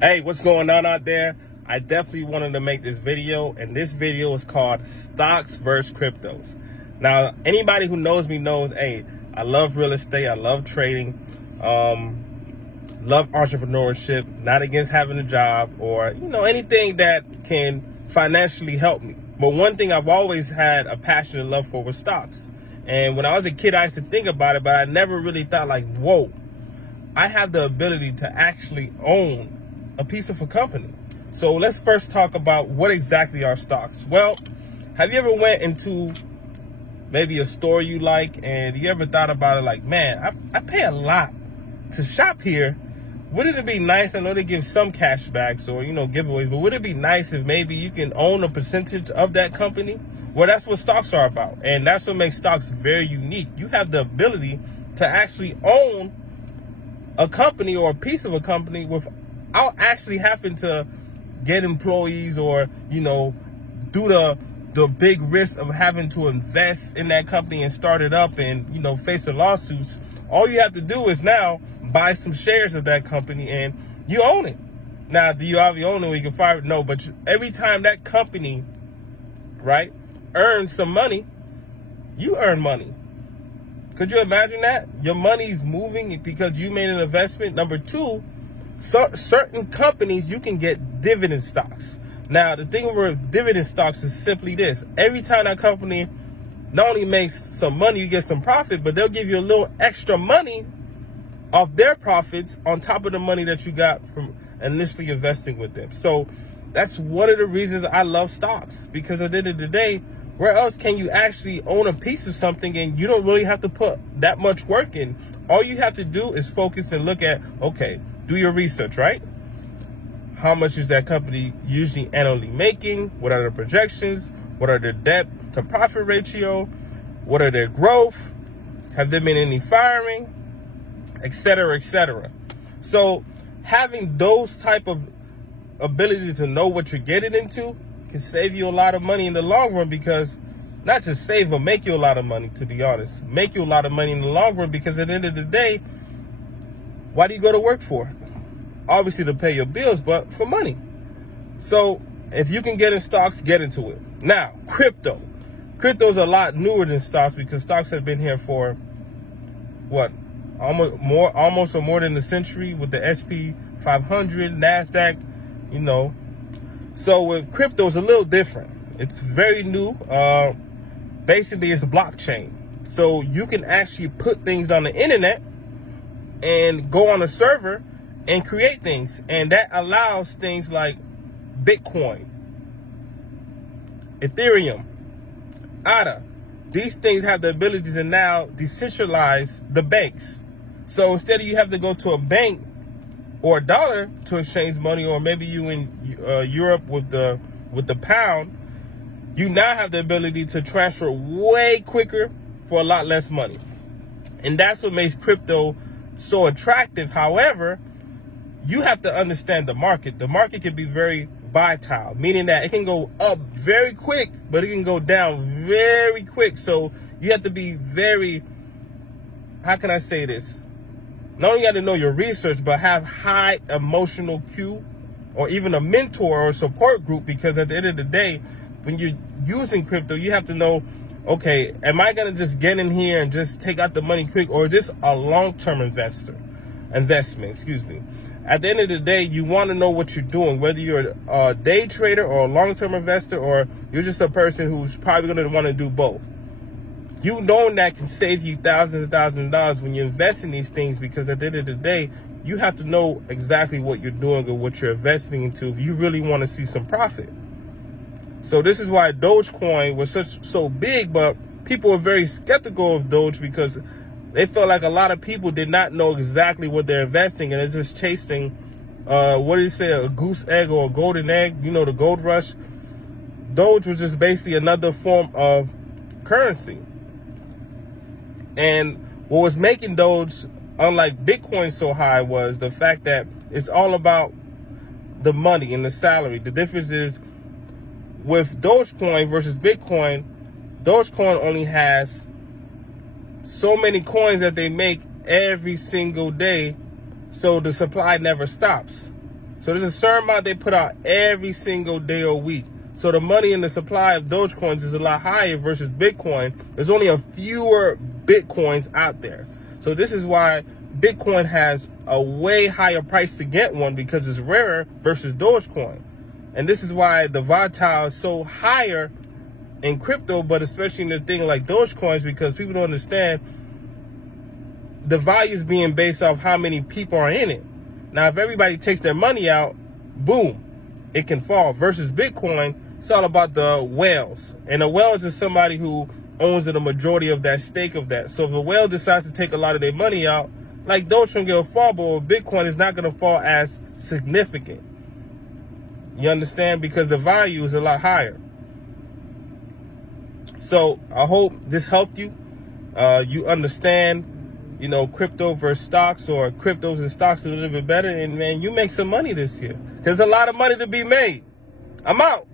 Hey, what's going on out there? I definitely wanted to make this video, and this video is called Stocks versus Cryptos. Now, anybody who knows me knows, hey, I love real estate, I love trading, love entrepreneurship, not against having a job or, anything that can financially help me. But one thing I've always had a passion and love for was stocks. And when I was a kid, I used to think about it, but I never really thought like, whoa, I have the ability to actually own a piece of a company. So let's first talk about what exactly are stocks. Well, have you ever went into maybe a store you like and you ever thought about it like, man, I pay a lot to shop here. Wouldn't it be nice? I know they give some cash backs or, giveaways, but would it be nice if maybe you can own a percentage of that company? Well, that's what stocks are about. And that's what makes stocks very unique. You have the ability to actually own a company or a piece of a company without actually having to get employees or, do the big risk of having to invest in that company and start it up and, face the lawsuits. All you have to do is now buy some shares of that company and you own it. Now, do you already own it when you can fire it? No, but every time that company, right, earns some money, you earn money. Could you imagine that? Your money's moving because you made an investment. Number two, certain companies, you can get dividend stocks. Now, the thing with dividend stocks is simply this. Every time that company not only makes some money, you get some profit, but they'll give you a little extra money off their profits on top of the money that you got from initially investing with them. So that's one of the reasons I love stocks, because at the end of the day, where else can you actually own a piece of something and you don't really have to put that much work in? All you have to do is focus and look at, okay, do your research, right? How much is that company usually annually making? What are the projections? What are their debt to profit ratio? What are their growth? Have there been any firing? Et cetera, et cetera. So having those type of ability to know what you're getting into can save you a lot of money in the long run, because not just save, but make you a lot of money, to be honest. Make you a lot of money in the long run, because at the end of the day, why do you go to work for? Obviously to pay your bills, but for money. So if you can get in stocks, get into it. Now, crypto. Crypto's a lot newer than stocks, because stocks have been here for what? Almost more than a century, with the SP 500, NASDAQ, So with crypto, it's a little different. It's very new. Basically, it's a blockchain. So you can actually put things on the internet and go on a server and create things. And that allows things like Bitcoin, Ethereum, ADA. These things have the ability to now decentralize the banks. So instead of you have to go to a bank or a dollar to exchange money, or maybe you in Europe with the pound, you now have the ability to transfer way quicker for a lot less money. And that's what makes crypto so attractive. However, you have to understand the market. The market can be very volatile, meaning that it can go up very quick, but it can go down very quick. So you have to be very, how can I say this? Not only you got to know your research, but have high emotional cue, or even a mentor or support group, because at the end of the day, when you're using crypto, you have to know, okay, am I going to just get in here and just take out the money quick, or just a long-term investment? At the end of the day, you want to know what you're doing, whether you're a day trader or a long-term investor, or you're just a person who's probably going to want to do both. You knowing that can save you thousands and thousands of dollars when you invest in these things, because at the end of the day, you have to know exactly what you're doing or what you're investing into if you really want to see some profit. So this is why Dogecoin was so big, but people were very skeptical of Doge, because they felt like a lot of people did not know exactly what they're investing, and they're just chasing, a goose egg or a golden egg, the gold rush. Doge was just basically another form of currency. And what was making Doge, unlike Bitcoin, so high was the fact that it's all about the money and the salary. The difference is, with Dogecoin versus Bitcoin, Dogecoin only has so many coins that they make every single day, so the supply never stops. So there's a certain amount they put out every single day or week. So the money and the supply of Dogecoins is a lot higher versus Bitcoin. There's only a fewer Bitcoins out there. So this is why Bitcoin has a way higher price to get one, because it's rarer versus Dogecoin. And this is why the volatile is so higher in crypto, but especially in the thing like Dogecoins, because people don't understand the value is being based off how many people are in it. Now, if everybody takes their money out, boom, it can fall. Versus Bitcoin, it's all about the whales. And the whales is somebody who owns the majority of that stake of that. So if a whale decides to take a lot of their money out, like Dogecoin will fall, but with Bitcoin is not going to fall as significant. You understand? Because the value is a lot higher. So I hope this helped you. You understand, you know, crypto versus stocks, or cryptos and stocks a little bit better. And man, you make some money this year. There's a lot of money to be made. I'm out.